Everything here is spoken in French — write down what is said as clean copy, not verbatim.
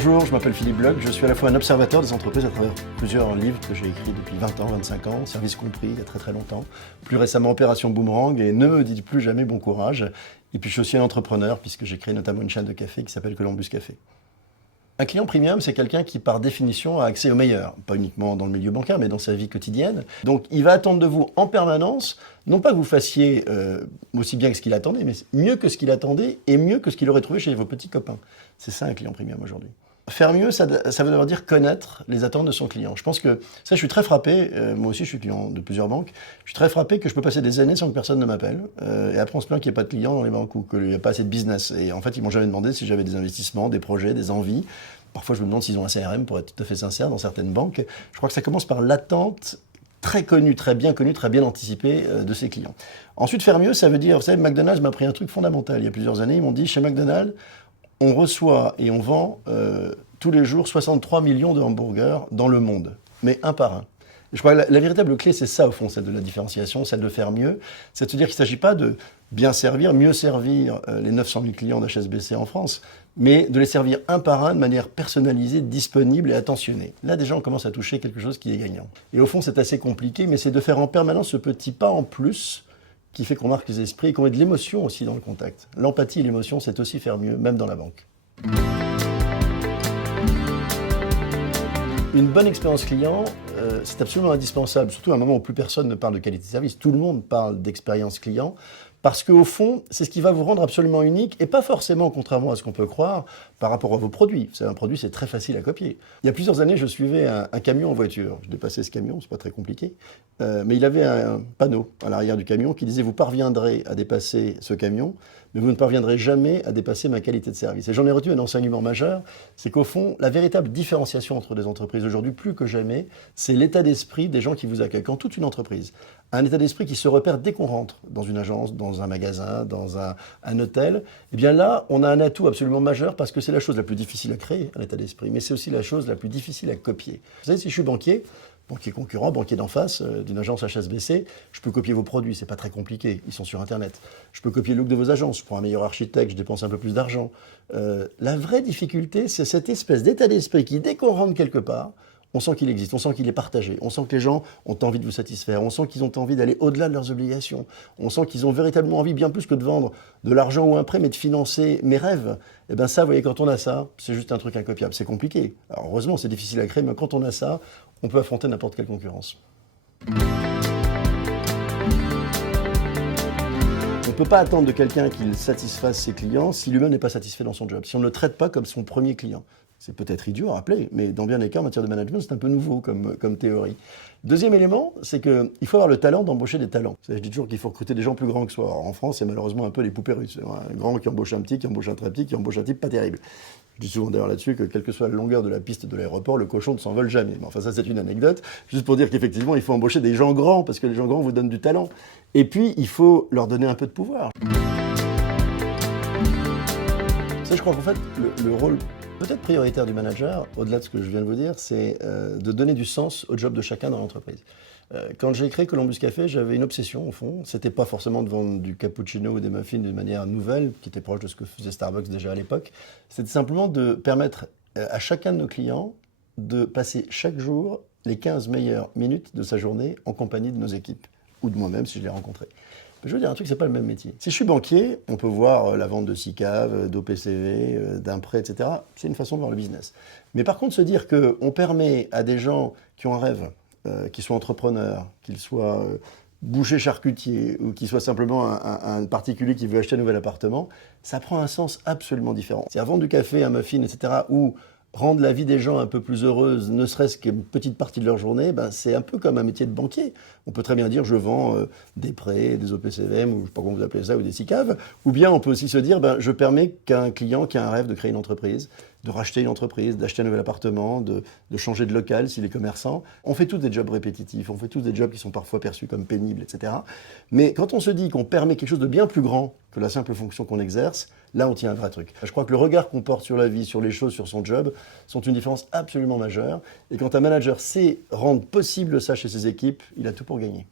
Bonjour, je m'appelle Philippe Bloch, je suis à la fois un observateur des entreprises à travers plusieurs livres que j'ai écrits depuis 20 ans, 25 ans, Service compris, il y a très très longtemps, plus récemment Opération Boomerang et Ne me dites plus jamais bon courage. Et puis je suis aussi un entrepreneur puisque j'ai créé notamment une chaîne de café qui s'appelle Columbus Café. Un client premium, c'est quelqu'un qui, par définition, a accès au meilleur. Pas uniquement dans le milieu bancaire, mais dans sa vie quotidienne. Donc, il va attendre de vous en permanence, non pas que vous fassiez aussi bien que ce qu'il attendait, mais mieux que ce qu'il attendait et mieux que ce qu'il aurait trouvé chez vos petits copains. C'est ça un client premium aujourd'hui. Faire mieux, ça veut d'abord dire connaître les attentes de son client. Je pense que ça, je suis très frappé, moi aussi je suis client de plusieurs banques, je suis très frappé que je peux passer des années sans que personne ne m'appelle, et après on se plaint qu'il n'y ait pas de clients dans les banques ou qu'il n'y a pas assez de business. Et en fait, ils m'ont jamais demandé si j'avais des investissements, des projets, des envies. Parfois, je me demande s'ils ont un CRM, pour être tout à fait sincère, dans certaines banques. Je crois que ça commence par l'attente très connue, très bien anticipée de ses clients. Ensuite, faire mieux, ça veut dire, vous savez, McDonald's m'a appris un truc fondamental. Il y a plusieurs années, ils m'ont dit, chez McDonald's, on reçoit et on vend tous les jours 63 millions de hamburgers dans le monde, mais un par un. Et je crois que la véritable clé, c'est ça au fond, celle de la différenciation, celle de faire mieux. C'est de se dire qu'il ne s'agit pas de bien servir, mieux servir les 900 000 clients d'HSBC en France, mais de les servir un par un de manière personnalisée, disponible et attentionnée. Là, déjà, on commence à toucher quelque chose qui est gagnant. Et au fond, c'est assez compliqué, mais c'est de faire en permanence ce petit pas en plus qui fait qu'on marque les esprits et qu'on met de l'émotion aussi dans le contact. L'empathie et l'émotion, c'est aussi faire mieux, même dans la banque. Une bonne expérience client, c'est absolument indispensable, surtout à un moment où plus personne ne parle de qualité de service. Tout le monde parle d'expérience client, parce qu'au fond, c'est ce qui va vous rendre absolument unique, et pas forcément, contrairement à ce qu'on peut croire, par rapport à vos produits. Vous savez, un produit, c'est très facile à copier. Il y a plusieurs années, je suivais un camion en voiture. Je dépassais ce camion, c'est pas très compliqué. Mais il avait un panneau à l'arrière du camion qui disait « Vous parviendrez à dépasser ce camion, mais vous ne parviendrez jamais à dépasser ma qualité de service. » Et j'en ai retenu un enseignement majeur, c'est qu'au fond, la véritable différenciation entre les entreprises aujourd'hui, plus que jamais, c'est l'état d'esprit des gens qui vous accueillent. Quand toute une entreprise a un état d'esprit qui se repère dès qu'on rentre dans une agence, dans un magasin, dans un hôtel, eh bien là, on a un atout absolument majeur parce que c'est la chose la plus difficile à créer, un état d'esprit, mais c'est aussi la chose la plus difficile à copier. Vous savez, si je suis banquier concurrent, banquier d'en face, d'une agence HSBC, je peux copier vos produits, c'est pas très compliqué, ils sont sur Internet. Je peux copier le look de vos agences, je prends un meilleur architecte, je dépense un peu plus d'argent. La vraie difficulté, c'est cette espèce d'état d'esprit qui, dès qu'on rentre quelque part, on sent qu'il existe, on sent qu'il est partagé, on sent que les gens ont envie de vous satisfaire, on sent qu'ils ont envie d'aller au-delà de leurs obligations, on sent qu'ils ont véritablement envie, bien plus que de vendre de l'argent ou un prêt, mais de financer mes rêves. Et bien ça, vous voyez, quand on a ça, c'est juste un truc incopiable. C'est compliqué. Alors heureusement, c'est difficile à créer, mais quand on a ça, on peut affronter n'importe quelle concurrence. On ne peut pas attendre de quelqu'un qu'il satisfasse ses clients si lui-même n'est pas satisfait dans son job, si on ne le traite pas comme son premier client. C'est peut-être idiot à rappeler, mais dans bien des cas, en matière de management, c'est un peu nouveau comme théorie. Deuxième élément, c'est qu'il faut avoir le talent d'embaucher des talents. Je dis toujours qu'il faut recruter des gens plus grands que soi. Alors, en France, c'est malheureusement un peu les poupées russes. Un grand qui embauche un petit, qui embauche un très petit, qui embauche un type pas terrible. Je dis souvent d'ailleurs là-dessus que quelle que soit la longueur de la piste de l'aéroport, le cochon ne s'envole jamais. Mais enfin, ça, c'est une anecdote. Juste pour dire qu'effectivement, il faut embaucher des gens grands, parce que les gens grands vous donnent du talent. Et puis, il faut leur donner un peu de pouvoir. Ça, je crois qu'en fait, le rôle peut-être prioritaire du manager, au-delà de ce que je viens de vous dire, c'est de donner du sens au job de chacun dans l'entreprise. Quand j'ai créé Columbus Café, j'avais une obsession au fond. C'était pas forcément de vendre du cappuccino ou des muffins d'une manière nouvelle, qui était proche de ce que faisait Starbucks déjà à l'époque. C'était simplement de permettre à chacun de nos clients de passer chaque jour les 15 meilleures minutes de sa journée en compagnie de nos équipes, ou de moi-même si je les rencontrais. Je veux dire un truc, c'est pas le même métier. Si je suis banquier, on peut voir la vente de SICAV, d'OPCV, d'un prêt, etc. C'est une façon de voir le business. Mais par contre, se dire qu'on permet à des gens qui ont un rêve, qui soient entrepreneurs, qu'ils soient bouchers charcutiers, ou qu'ils soient simplement un particulier qui veut acheter un nouvel appartement, ça prend un sens absolument différent. C'est-à-dire vendre du café, un muffin, etc., ou rendre la vie des gens un peu plus heureuse, ne serait-ce qu'une petite partie de leur journée, ben c'est un peu comme un métier de banquier. On peut très bien dire je vends des prêts, des OPCVM, ou je ne sais pas comment vous appelez ça, ou des SICAV, ou bien on peut aussi se dire ben, je permets qu'à un client qui a un rêve de créer une entreprise, de racheter une entreprise, d'acheter un nouvel appartement, de changer de local s'il est commerçant. On fait tous des jobs répétitifs, on fait tous des jobs qui sont parfois perçus comme pénibles, etc. Mais quand on se dit qu'on permet quelque chose de bien plus grand que la simple fonction qu'on exerce, là on tient un vrai truc. Je crois que le regard qu'on porte sur la vie, sur les choses, sur son job, sont une différence absolument majeure. Et quand un manager sait rendre possible ça chez ses équipes, il a tout pour gagner.